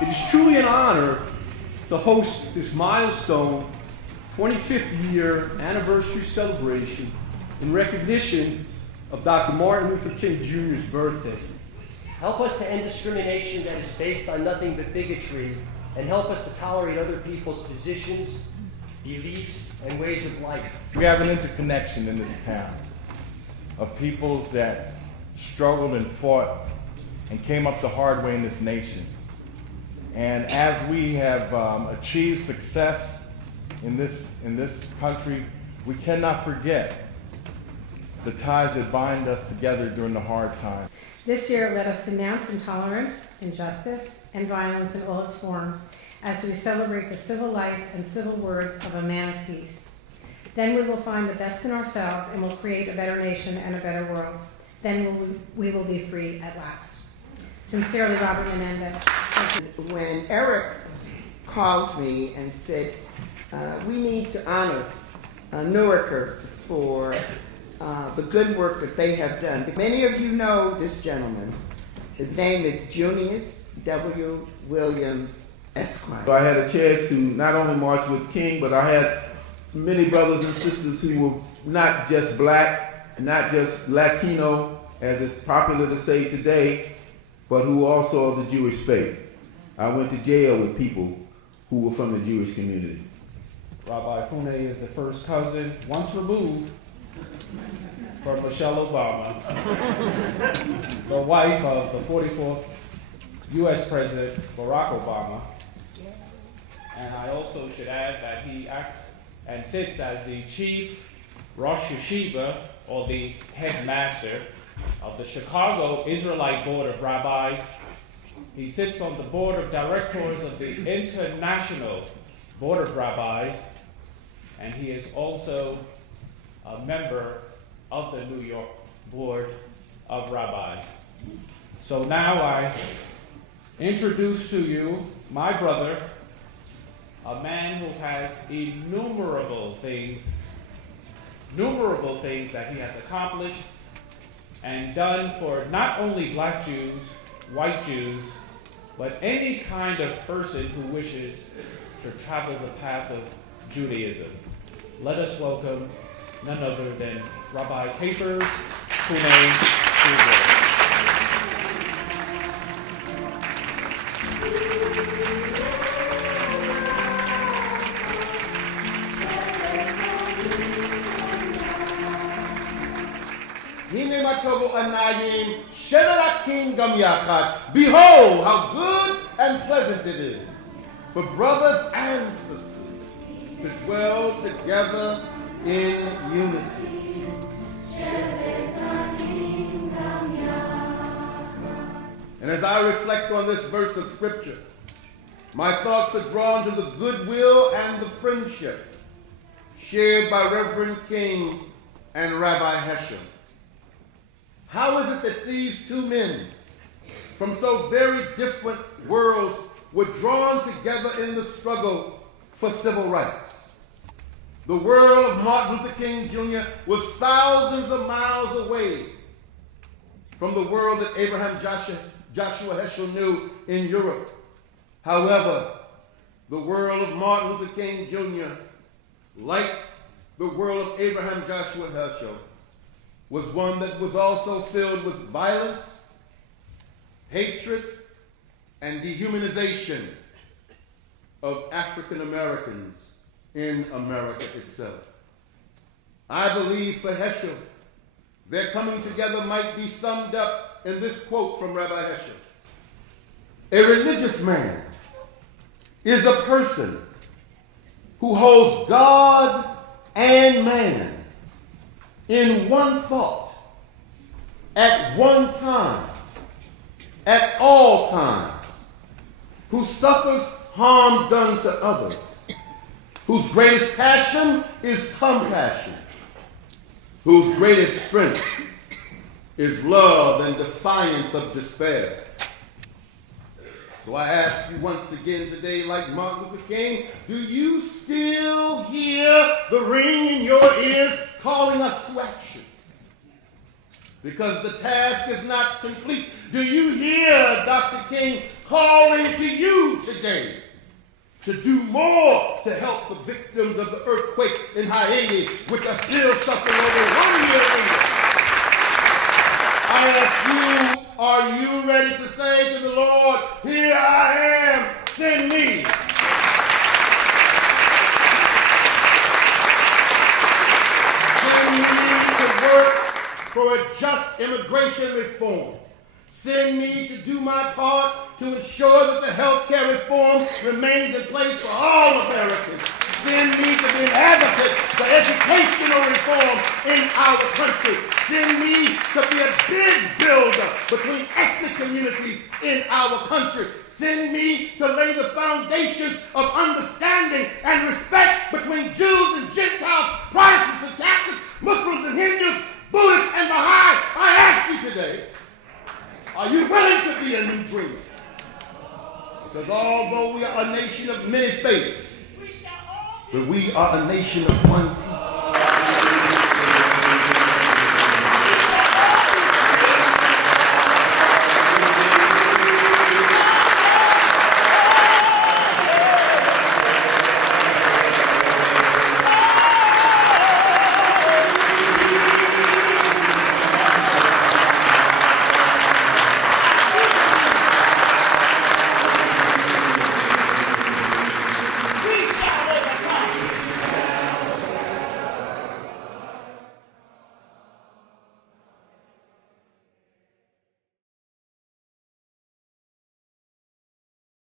It is truly an honor to host this milestone 25th year anniversary celebration in recognition of Dr. Martin Luther King Jr.'s birthday. Help us to end discrimination that is based on nothing but bigotry, and help us to tolerate other people's positions, beliefs, and ways of life. We have an interconnection in this town of peoples that struggled and fought and came up the hard way in this nation. And as we have achieved success in this country, we cannot forget the ties that bind us together during the hard times. This year, let us denounce intolerance, injustice, and violence in all its forms as we celebrate the civil life and civil words of a man of peace. Then we will find the best in ourselves and will create a better nation and a better world. Then we will be free at last. Sincerely, Robert Menendez. When Eric called me and said, we need to honor Newark for the good work that they have done. Many of you know this gentleman. His name is Junius W. Williams, Esquire. So I had a chance to not only march with King, but I had many brothers and sisters who were not just black, not just Latino, as it's popular to say today, but who were also of the Jewish faith. I went to jail with people who were from the Jewish community. Rabbi Funnyé is the first cousin, once removed, from Michelle Obama, the wife of the 44th U.S. President Barack Obama. And I also should add that he acts and sits as the chief Rosh Yeshiva, or the headmaster, of the Chicago Israelite Board of Rabbis. He sits on the board of directors of the International Board of Rabbis, and he is also a member of the New York Board of Rabbis. So now I introduce to you my brother, a man who has innumerable things that he has accomplished and done for not only black Jews, white Jews, but any kind of person who wishes to travel the path of Judaism. Let us welcome none other than Rabbi Capers C. Behold, how good and pleasant it is for brothers and sisters to dwell together in unity. And as I reflect on this verse of Scripture, my thoughts are drawn to the goodwill and the friendship shared by Reverend King and Rabbi Heschel. How is it that these two men from so very different worlds were drawn together in the struggle for civil rights? The world of Martin Luther King Jr. was thousands of miles away from the world that Abraham Joshua Heschel knew in Europe. However, the world of Martin Luther King Jr., like the world of Abraham Joshua Heschel, was one that was also filled with violence, hatred, and dehumanization of African Americans in America itself. I believe for Heschel, their coming together might be summed up in this quote from Rabbi Heschel. A religious man is a person who holds God and man in one thought, at one time, at all times, who suffers harm done to others, whose greatest passion is compassion, whose greatest strength is love and defiance of despair. So I ask you once again today, like Martin Luther King, do you still hear the ring in your ears calling us to action? because the task is not complete. Do you hear Dr. King calling to you today to do more to help the victims of the earthquake in Haiti, which are still suffering over 1 year later? I ask you, are you ready to say to the Lord, here I am, send me? Send me to work for a just immigration reform. Send me to do my part to ensure that the health care reform remains in place for all Americans. Send me to be an advocate for educational reform in our country. Send me to be a bridge builder between ethnic communities in our country. Send me to lay the foundations of understanding and respect between Jews and Gentiles, Protestants and Catholics, Muslims and Hindus, Buddhists and Baha'i. I ask you today, are you willing to be a new dreamer? Because although we are a nation of many faiths, but we are a nation of one